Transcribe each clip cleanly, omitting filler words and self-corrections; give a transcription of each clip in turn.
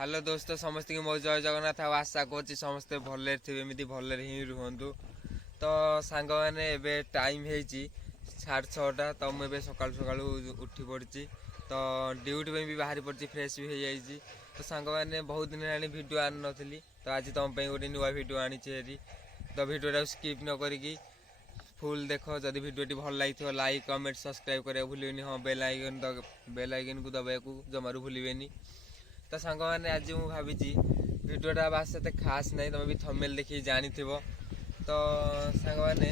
Hello दोस्तों समस्त की मो जय जगन्नाथ आशा कर समस्ते भले थे भले ही रुहतु। तो सांग मैंने एबे टाइम है 6:30 तो मुझे सकाल सकाल उठी पड़ी तो ड्यूटी भी बाहरी पड़ी फ्रेश भी हो जाइए। तो सांग मैंने बहुत दिन आनी वीडियो आन नी तो आज तुम गोटे नुआ वीडियो आनी तो वीडियो स्किप न करी फुल देख। जदि वीडियो भल लगी लाइक कमेंट सब्सक्राइब करा भूलें। हाँ बेल आइकन को दबाया जमारू भूलें। तो सांग मैंने आज मुझे भावी भिडटा बास से खास ना तुम भी थंबनेल देखिए जानी थो। तो सांग मैंने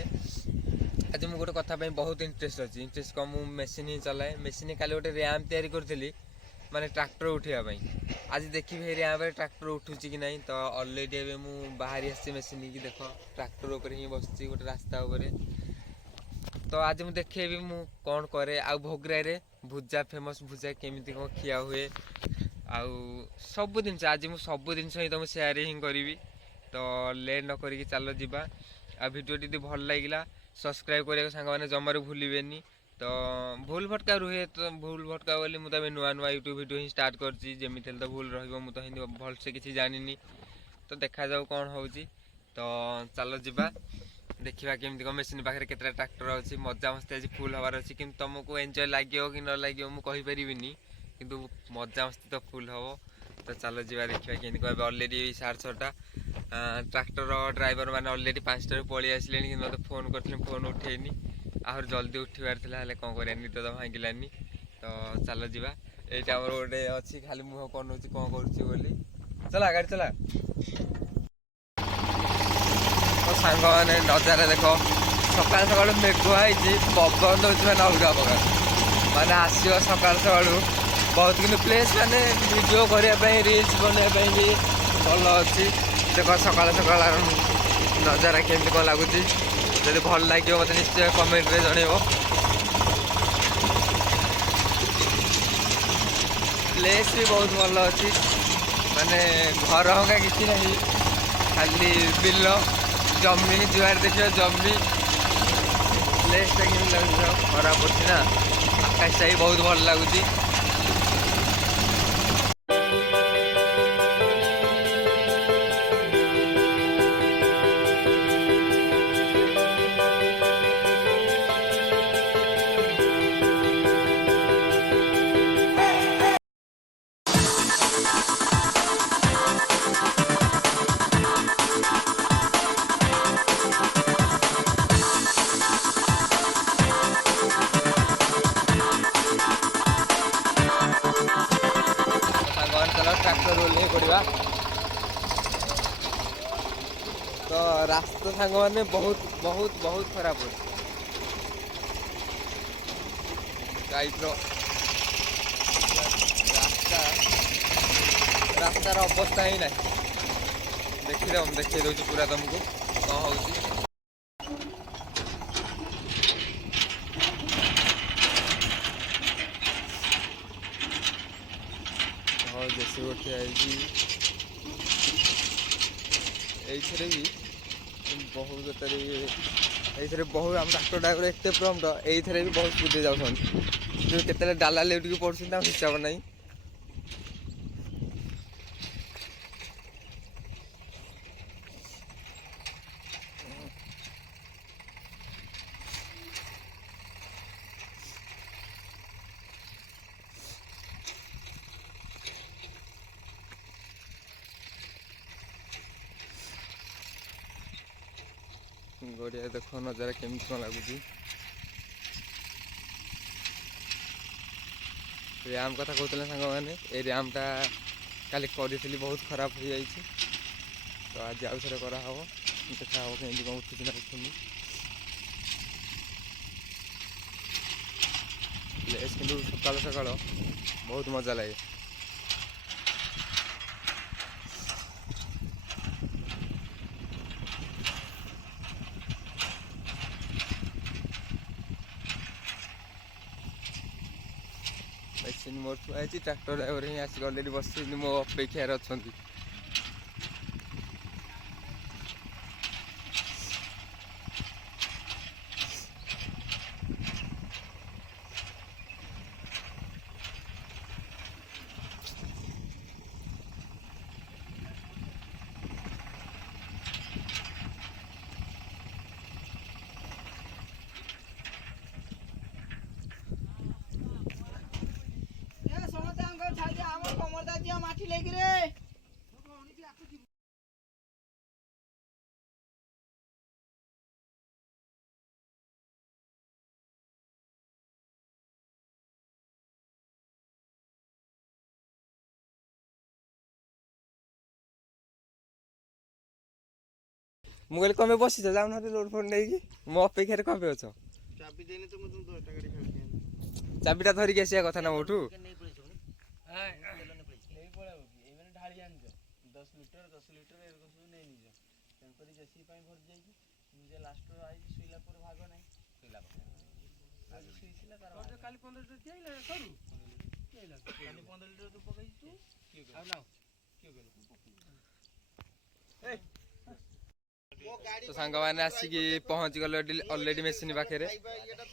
आज मुझे गोटे कथा बहुत इंटरेस्ट अच्छी इंटरेस्ट कम मुझे मेसीन ही चलाए मेसीन काली गोटे रैम्प तैयारी करी माने ट्रैक्टर उठाइबा आज देखिए रैम्प ट्रैक्टर उठुची कि नहीं। तो अलरेडी एवं मुझे बाहरी आसी मेसीन की देख ट्रैक्टर उपर ही बस गोटे रास्ता उपर। तो आज मुझे देखेबी मु कौन करे आ भोगराई भुजा फेमस भुजा केमी कौन खिया हुए आउ सब जिन आज मुझे सब जिन तुम सेयार ही करी। तो लेट न करी चलो जीवा आ वीडियो टी भल लगे सब्सक्राइब करा सांग मैंने जमार भूलें। तो भूल भटका रुहे तो भूल भटका बोली मुझे नुआ नुआ यूट्यूब वीडियो ही स्टार्ट करमी तो भूल रही भलसे किसी जानी। तो देखा जाऊ कौन हो। तो चलो जीवा देखा केमती कौन मेसीन पाखे केतटा ट्रैक्टर अच्छी मजा मस्ती आज फुल हबार अच्छी कि तुमको एंजॉय लगे कि न लगे मुझे कहीपरि किंतु मजा मस्ती तो फुल हम। तो चलो जीवा देखा कि अलरेडी 6:30 ट्रैक्टर ड्राइवर मैंने अलरेडी 5टार पलि आसिले कि मतलब फोन कर फोन उठेनी आहर जल्दी उठवार था कौन कर निद तो भांगिलानी। तो चलो जीवा यहाँ गोटे अच्छी खाली मुह कौन कौन कर चला गाड़ी चला। तो सांग मैंने नजारा देख सका सका मेघुआ पवन दौर मैंने अलग प्रकार माने आसो सका सका बहुत कि प्लेस मैंने वीडियो करने रिल्स बनवाई भी भल अच्छी देख सका सका नजारा केमती कौन लगुच जब भल लगे मत निश्चय कमेंट रे जनइब। प्लेस भी बहुत भल अच्छी माने घर हंगा किसी नहीं खाली बिल जमी जुआर देखिए जमी प्लेसटा केमी लगुच खराब अच्छी ना आकाशटा भी बहुत भल लगुच। ट्रैक्टर ओल्हे पड़ा तो रास्ता सांग मैंने बहुत बहुत बहुत खराब हो टाइप रास्ता रास्तार अवस्था ही ना देखी दूसरी पूरा तुमको कौन हो। जैसे गोटे आई बहुत ये बहुत आम ट्रैक्टर ड्राइवर एत प्रम्प्ट ये भी बहुत स्पीड जाऊँ के डाला लेट पड़ता हिसाब ना। गड़िया देख नजारा केमी कौन लगुच रैम कथा कहते सांग मैंने ये रैमटा काली करी बहुत खराब हो जाए। तो आज आउ थे कराव देखा हम कमी कौन उठुना उठुनी प्लेस कि सका सका बहुत मजा लगे। मेसीन मोर थुआई ट्रैक्टर ड्राइवर ही आसिक अलरेडी बस मो अपेक्षार अच्छा। ମୁଁ କହିଲି କମେ ବସିଛ ଯାଉନାହାନ୍ତି ଲୋଡ ଫୋନ ନେଇକି ମୋ ଅପେକ୍ଷାରେ କମେ ଅଛ ଚାବିଟା ଧରିକି ଆସିବା କଥା ନା ମୋଠୁ तो सांगने आसिकी पहुँची गले अलरेडी मेसीन पाखे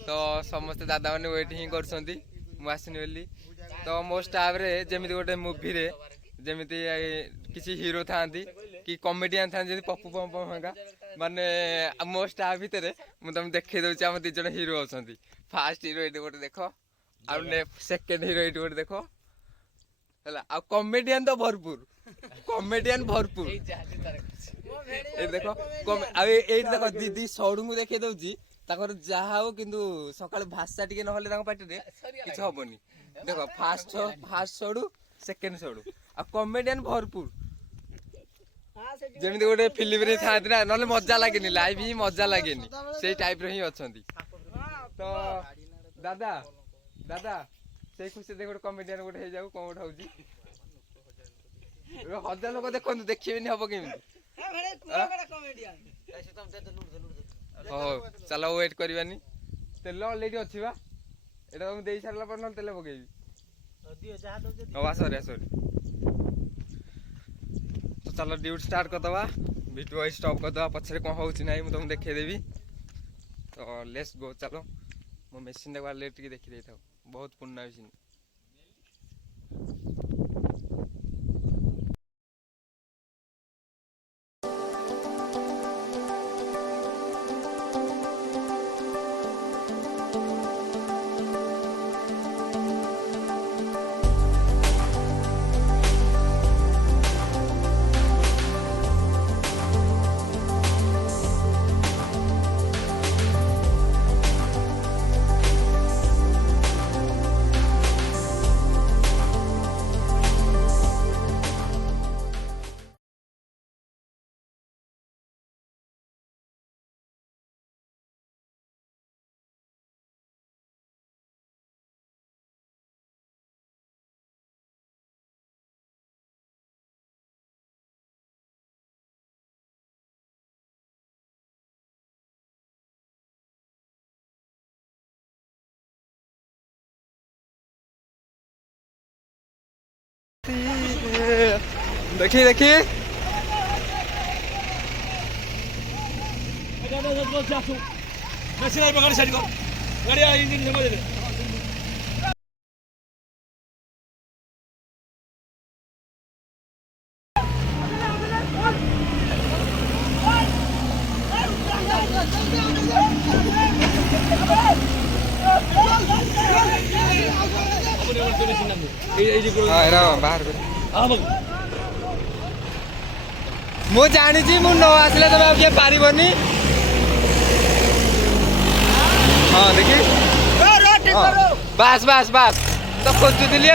तो समस्ते दादा मैंने वेट ही करसनी बोली तो मो स्टाफ रे जमी गोटे मूवी रे जमी किसी हीरो था कि कॉमेडियन था पप्पू पम्प हंगा माने मो स्टाफ भितर मुझे तुम देखे दूसरी आम दीज हीरो अच्छा फास्ट हीरो ये गोटे देख आ सेकेंड हीरो ये गोटे देख है आ कॉमेडियन तो भरपूर कॉमेडियन भरपूर ये देख देख दीदी सौड़ू को देखे दौची जहा हो किंतु सकाल भाषा टी ना पार्टी किसी हेनी देख फास्ट सौड़ू सेकेंड सौड़ू आ कॉमेडियन भरपूर जमी गोटे फिल्म रे था ना मजा लगे लाइव ही मजा लगे से टाइप रे ही अच्छा तो दादा दादा से खुशी देख गोटे कॉमेडियन गोटे हो जाऊ कौन उठाऊ 1000 लोक देखो देखिए हम केमी चलो वेट करवानी तेल अलरेडी अच्छी बा एटा तुम दे सारा पर तेल पकेबी सॉरी सॉरी तो चलो ड्यूटी स्टार्ट करदवा वीडियो स्टॉप करदवा पछरे कौन होउछि नाही मु तुमको देखेदेवी तो लेट्स गो चलो मो मशीन देखा लेट के देखी देता बहुत पुराना मशीन देखिए देखिए बाहर मु जानी मु न आसले तुम किए पारबनी हाँ देखी बास बास बास तो खोजुली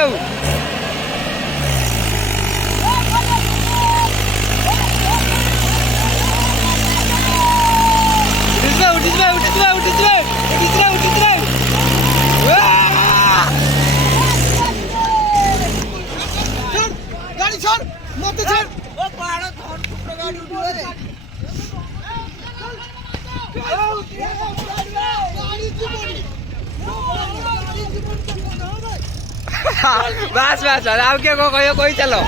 बस बस आउ क्या कह कोई चलो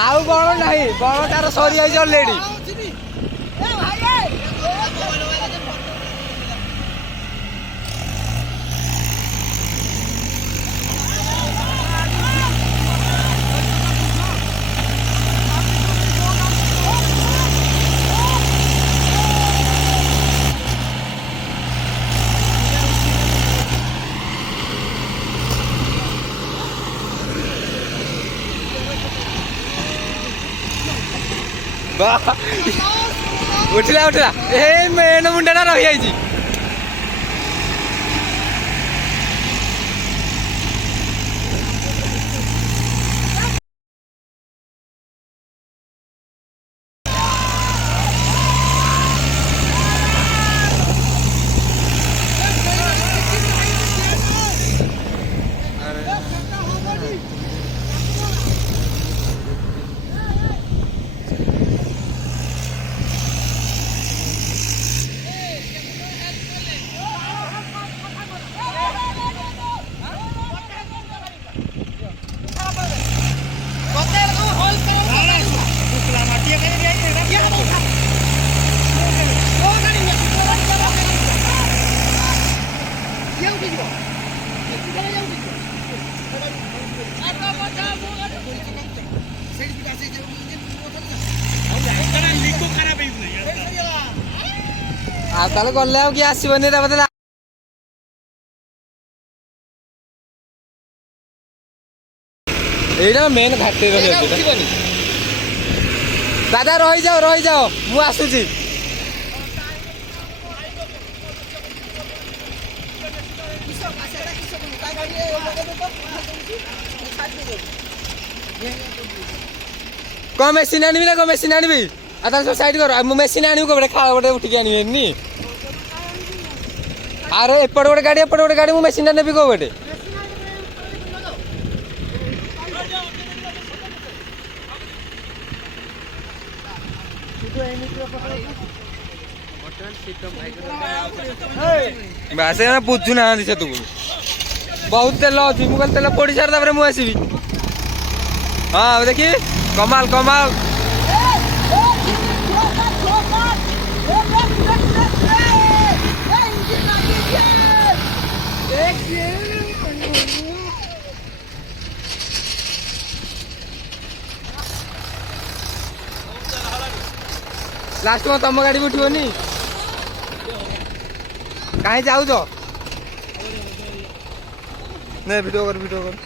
आउ बड़ नहीं बड़टार सरी जाइए अलरेडी ଉଠିଲା ଉଠିଲା ଏ ମେନ୍ ମୁଣ୍ଡଟା ରହିଯାଇଛି। ଆଉ ତାହେଲେ ଗଲେ ଆଉ କିଏ ଆସିବନି ବୋଧେ। এইটা মেন ঘাটে ରହିଯାଉଛି। ଦାଦା ରହିଯାଅ ମୁଁ ଆସୁଛି। କଣ ମେସିନ୍ ଆଣିବି ନା କଣ ମେସିନ୍ ଆଣିବି? ଆଉ ତାହେଲେ ସବୁ ସାଇଡ୍ କର। ମୁଁ ମେସିନ୍ ଆଣିବି କୋଉଟେ ଖାଳ ଗୋଟେ ଉଠିକି ଆଣିବେନି। ଆରେ ଏପଟେ ଗୋଟେ ଗାଡ଼ି ଏପଟେ ଗୋଟେ ଗାଡ଼ି ମୁଁ ମେସିନ୍ଟା ନେବି କୋଉ ଗୋଟେ? ସେ ବୁଝୁନାହାନ୍ତି ସେତକୁ ବହୁତ ତେଲ ଅଛି। ମୁଁ କହିଲି ତେଲ ପୋଡ଼ି ସାର ତାପରେ ମୁଁ ଆସିବି। ହଁ ଦେଖିବି କମାଲ କମାଲ। ଲାଷ୍ଟ କଣ ତମ ଗାଡ଼ି ବି ଉଠିବନି? କାହିଁ ଯାଉଛ? ନେ ଭିଡ଼ିଓ କର ଭିଡ଼ିଓ କର।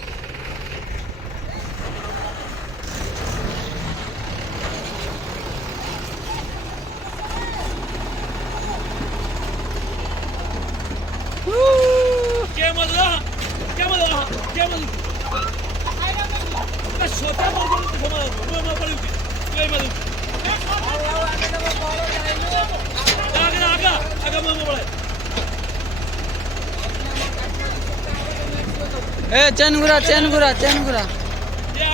ए चैन गुरा ଏ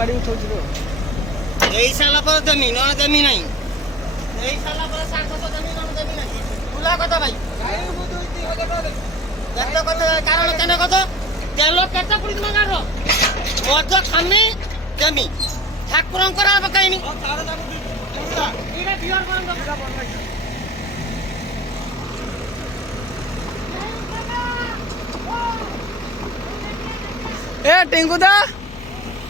गाड़ी उठौछु यही साला पर जमीन और जमीन नहीं यही साला पर 700 जमीन और जमीन नहीं बुला कथा भाई देखो कथा कारण केने कथा तेलो केटा पुलिस मगारो मध्य खामे जमीन ठाकुरन करा बकाइनी इरा दियर बंद ए टिंकू दा